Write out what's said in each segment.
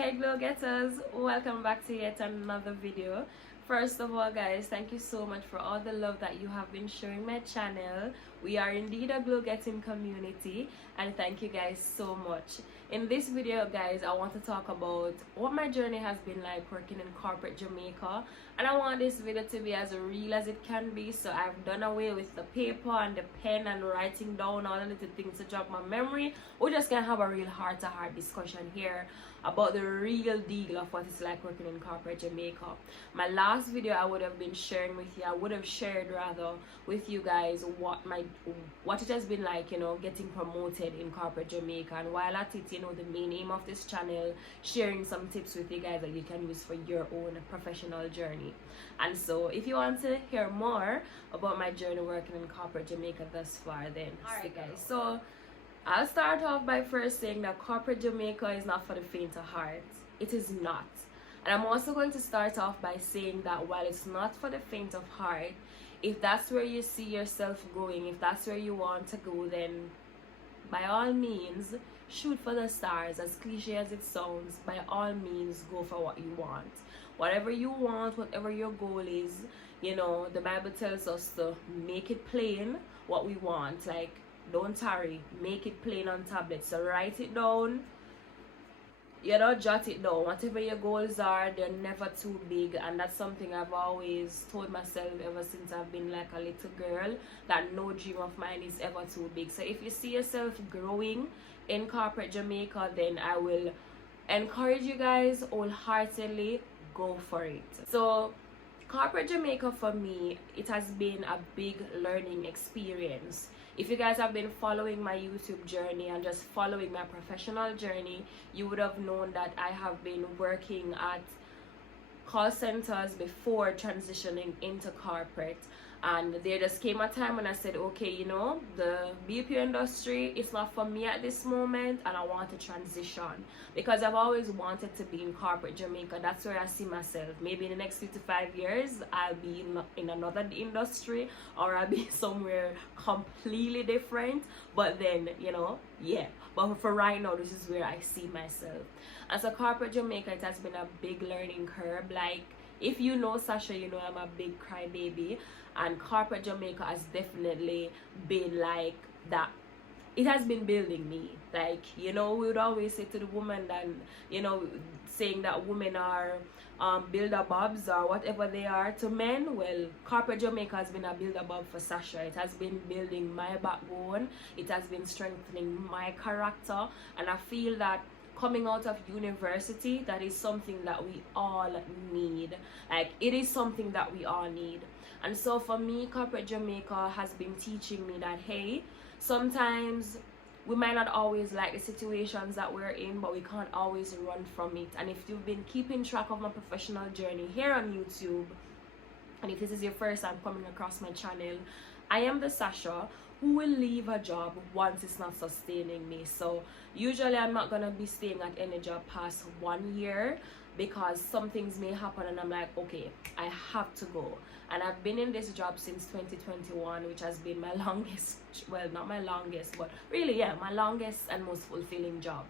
Hey glow getters, welcome back to yet another video. First of all guys, thank you so much for all the love that you have been showing my channel. We are indeed a glow getting community, and thank you guys so much. In this video guys, I want to talk about what my journey has been like working in corporate Jamaica, and I want this video to be as real as it can be. So I've done away with the paper and the pen and writing down all the little things to jog my memory. We're just gonna have a real heart-to-heart discussion here about the real deal of what it's like working in corporate Jamaica. My last video I would have been sharing with you, I would have shared rather with you guys what it has been like, you know, getting promoted in corporate Jamaica. And while at it, you know, the main aim of this channel, sharing some tips with you guys that you can use for your own professional journey. And so if you want to hear more about my journey working in corporate Jamaica thus far, then alright guys, so I'll start off by first saying that corporate Jamaica is not for the faint of heart. It is not. And I'm also going to start off by saying that while it's not for the faint of heart, if that's where you see yourself going, if that's where you want to go, then by all means, shoot for the stars. As cliche as it sounds, by all means, go for what you want. Whatever you want, whatever your goal is, you know, the Bible tells us to make it plain what we want. Like, don't tarry, make it plain on tablets. So write it down, you know, jot it down. Whatever your goals are, they're never too big. And that's something I've always told myself ever since I've been like a little girl, that no dream of mine is ever too big. So if you see yourself growing in corporate Jamaica, then I will encourage you guys wholeheartedly, go for it. So corporate Jamaica for me, it has been a big learning experience. If you guys have been following my YouTube journey and just following my professional journey, you would have known that I have been working at call centers before transitioning into corporate. And there just came a time when I said, okay, you know, the BPO industry is not for me at this moment, and I want to transition because I've always wanted to be in corporate Jamaica. That's where I see myself. Maybe in the next 3 to 5 years I'll be in another industry, or I'll be somewhere completely different. But then, you know, yeah, but for right now, this is where I see myself. As a corporate Jamaica, it has been a big learning curve. Like, if you know Sasha, you know I'm a big crybaby, and corporate Jamaica has definitely been like that. It has been building me. Like, you know, we would always say to the woman that, you know, saying that women are builder bobs or whatever they are to men. Well, corporate Jamaica has been a builder bob for Sasha. It has been building my backbone, it has been strengthening my character, and I feel that coming out of university, that is something that we all need. Like, it is something that we all need. And so for me, corporate Jamaica has been teaching me that, hey, sometimes we might not always like the situations that we're in, but we can't always run from it. And if you've been keeping track of my professional journey here on YouTube, and if this is your first time coming across my channel, I am the Sasha who will leave a job once it's not sustaining me. So usually I'm not gonna be staying at any job past 1 year, because some things may happen and I'm like, okay, I have to go. And I've been in this job since 2021, which has been my longest, well, not my longest, but really, yeah, my longest and most fulfilling job.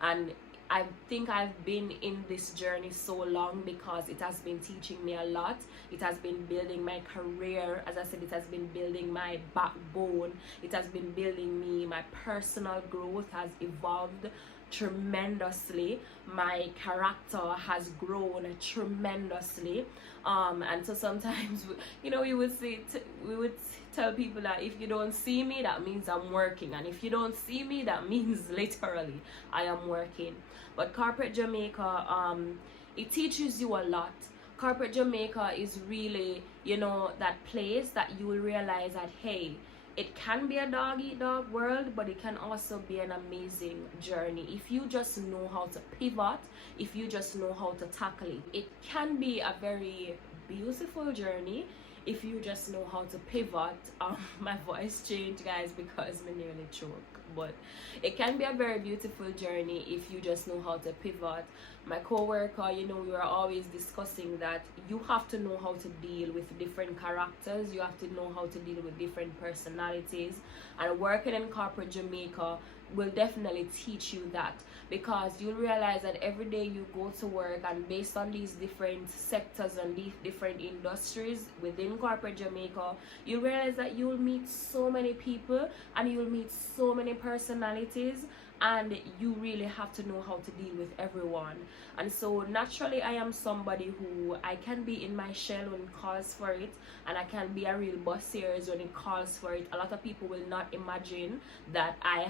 And I think I've been in this journey so long because it has been teaching me a lot. It has been building my career. As I said, it has been building my backbone. It has been building me. My personal growth has evolved tremendously. My character has grown tremendously. And so sometimes, you know, we would tell people that if you don't see me, that means I'm working, and if you don't see me, that means literally I am working. But corporate Jamaica, it teaches you a lot. Corporate Jamaica is really, you know, that place that you will realize that, hey, it can be a dog eat dog world, but it can also be an amazing journey if you just know how to pivot, if you just know how to tackle it. It can be a very beautiful journey if you just know how to pivot. My voice changed guys because I nearly choke, but it can be a very beautiful journey if you just know how to pivot. My co-worker, you know, we were always discussing that you have to know how to deal with different characters, you have to know how to deal with different personalities. And working in corporate Jamaica, will definitely teach you that, because you'll realize that every day you go to work, and based on these different sectors and these different industries within corporate Jamaica, you realize that you'll meet so many people and you'll meet so many personalities, and you really have to know how to deal with everyone. And so naturally, I am somebody who, I can be in my shell when it calls for it, and I can be a real bossiers when it calls for it. A lot of people will not imagine that I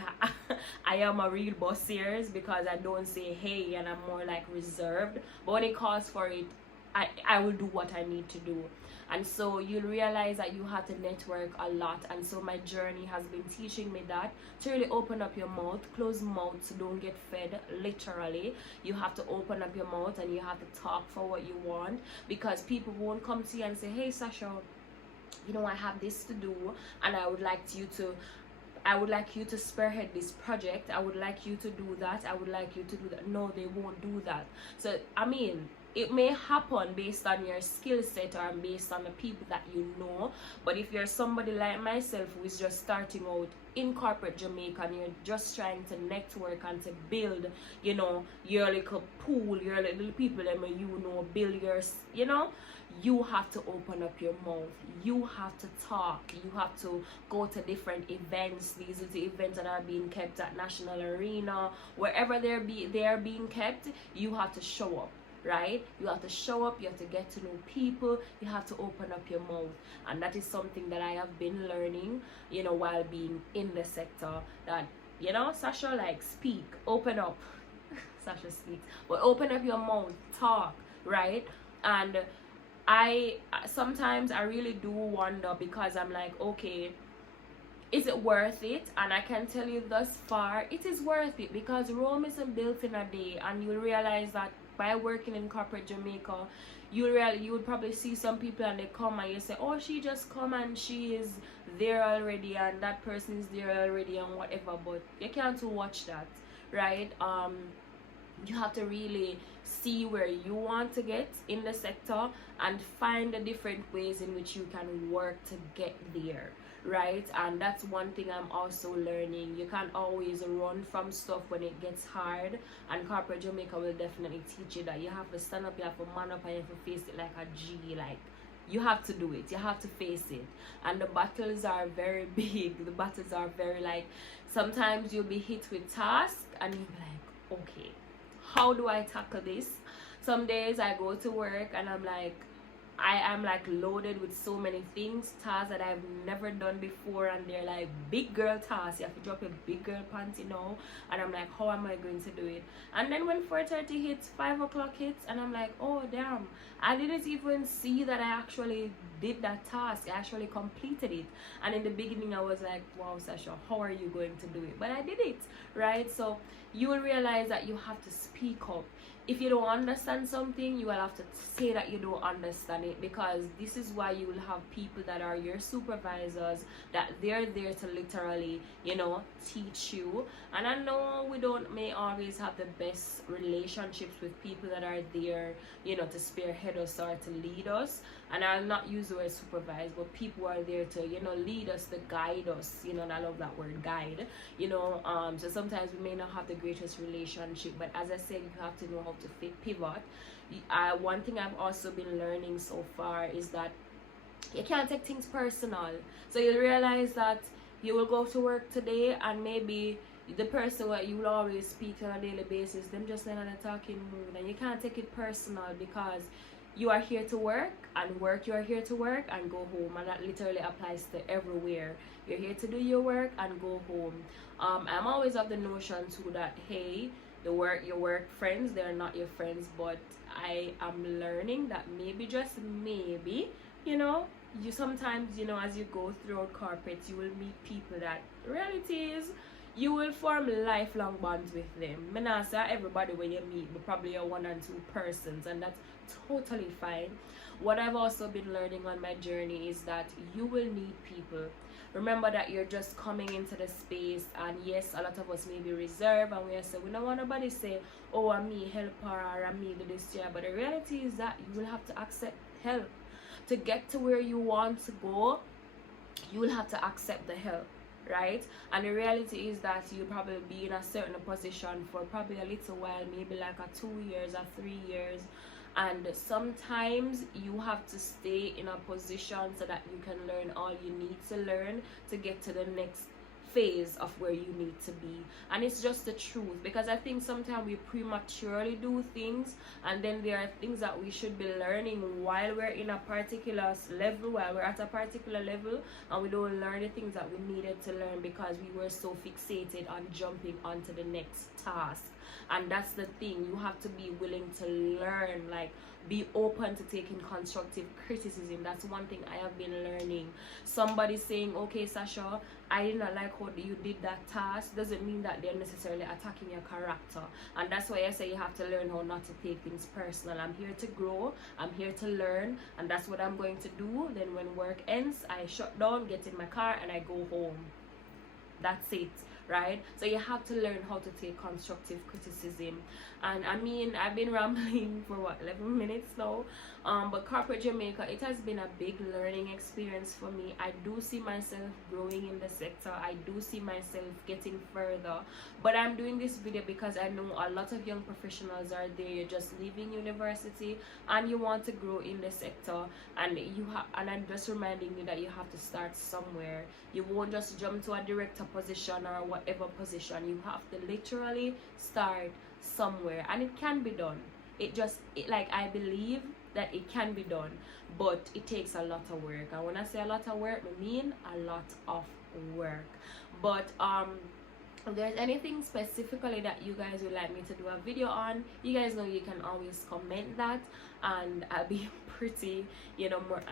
am a real bossiers, because I don't say hey, and I'm more like reserved. But when it calls for it, I will do what I need to do. And so you'll realize that you have to network a lot. And so my journey has been teaching me that to really open up your mouth. Closed mouths don't get fed, literally. You have to open up your mouth and you have to talk for what you want, because people won't come to you and say, hey Sasha, you know, I have this to do, and I would like you to spearhead this project. I would like you to do that. I would like you to do that. No, they won't do that. So I mean, it may happen based on your skill set or based on the people that you know. But if you're somebody like myself who is just starting out in corporate Jamaica, and you're just trying to network and to build, you know, your little pool, your little people that you know, build your, you know, you have to open up your mouth. You have to talk. You have to go to different events. These are the events that are being kept at National Arena, wherever they are being kept. You have to show up. Right? You have to show up, you have to get to know people, you have to open up your mouth. And that is something that I have been learning, you know, while being in the sector. That, you know, Sasha, like, speak, open up. Sasha speaks, but open up your mouth, talk, right? And sometimes I really do wonder, because I'm like, okay, is it worth it? And I can tell you thus far, it is worth it, because Rome isn't built in a day. And you'll realize that by working in corporate Jamaica, you would probably see some people and they come and you say, oh, she just come and she is there already, and that person is there already, and whatever. But you can't watch that, right? You have to really see where you want to get in the sector and find the different ways in which you can work to get there, right? And that's one thing I'm also learning. You can't always run from stuff when it gets hard, and corporate Jamaica will definitely teach you that you have to stand up, you have to man up, and you have to face it like a G. Like, you have to do it, you have to face it. And the battles are very big. The battles are very, like, sometimes you'll be hit with tasks and you'll be like, okay, how do I tackle this? Some days I go to work and I'm like, I am like loaded with so many things, tasks that I've never done before, and they're like big girl tasks. You have to drop your big girl pants, you know, and I'm like, how am I going to do it? And then when 4:30 hits, 5 o'clock hits, and I'm like, oh damn, I didn't even see that I actually did that task. I actually completed it. And in the beginning I was like, wow Sasha, how are you going to do it? But I did it, right? So you will realize that you have to speak up. If you don't understand something, you will have to say that you don't understand it, because this is why you will have people that are your supervisors, that they're there to literally, you know, teach you. And I know we may always have the best relationships with people that are there, you know, to spearhead us or to lead us. And I'll not use the word supervise, but people are there to, you know, lead us, to guide us, you know, and I love that word, guide, you know. So sometimes we may not have the greatest relationship, but as I said, you have to know how to pivot. One thing I've also been learning so far is that you can't take things personal. So you'll realize that you will go to work today, and maybe the person that you will always speak to on a daily basis, them just not in a talking mood, and you can't take it personal, because you are here to work, and you are here to work and go home. And that literally applies to everywhere. You're here to do your work and go home. I'm always of the notion too that, hey, your work friends, they're not your friends. But I am learning that maybe, just maybe, you know, you sometimes, you know, as you go through corporates, you will meet people that, reality is, you will form lifelong bonds with them. I not say everybody when you meet, but probably you're 1 or 2 persons, and that's totally fine. What I've also been learning on my journey is that you will need people. Remember that you're just coming into the space, and yes, a lot of us may be reserved, and we say we don't want nobody say, oh, I'm me helper, or I'm me do this year. But the reality is that you will have to accept help to get to where you want to go. You will have to accept the help, right? And the reality is that you'll probably be in a certain position for probably a little while, maybe like a 2 years or 3 years, and sometimes you have to stay in a position so that you can learn all you need to learn to get to the next phase of where you need to be. And it's just the truth, because I think sometimes we prematurely do things, and then there are things that we should be learning while we're in a particular level, while we're at a particular level, and we don't learn the things that we needed to learn because we were so fixated on jumping onto the next task. And that's the thing, you have to be willing to learn, like be open to taking constructive criticism. That's one thing I have been learning. Somebody saying, okay Sasha, I did not like how you did that task, doesn't mean that they're necessarily attacking your character. And that's why I say you have to learn how not to take things personal. I'm here to grow, I'm here to learn, and that's what I'm going to do. Then when work ends, I shut down, get in my car, and I go home. That's it, right? So you have to learn how to take constructive criticism. And I mean, I've been rambling for what, 11 minutes now, but corporate Jamaica, it has been a big learning experience for me. I do see myself growing in the sector, I do see myself getting further, but I'm doing this video because I know a lot of young professionals are there. You're just leaving university and you want to grow in the sector, and I'm just reminding you that you have to start somewhere. You won't just jump to a director position or whatever position. You have to literally start somewhere, and it can be done. Like, I believe that it can be done, but it takes a lot of work. And when I say a lot of work, I mean a lot of work. But if there's anything specifically that you guys would like me to do a video on, you guys know you can always comment that, and I'll be pretty, more,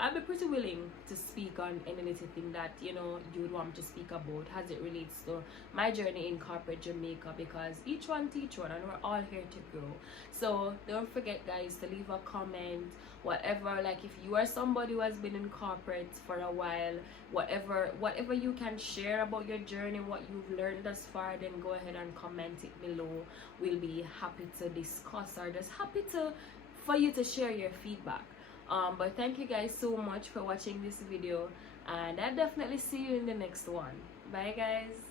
I'll be pretty willing to speak on any little thing that you would want me to speak about as it relates to my journey in corporate Jamaica, because each one teach one, and we're all here to grow. So don't forget, guys, to leave a comment, whatever. Like, if you are somebody who has been in corporate for a while, whatever you can share about your journey, what you've learned thus far, then go ahead and comment it below. We'll be happy to discuss, or just happy for you to share your feedback. But thank you guys so much for watching this video, and I'll definitely see you in the next one. Bye guys.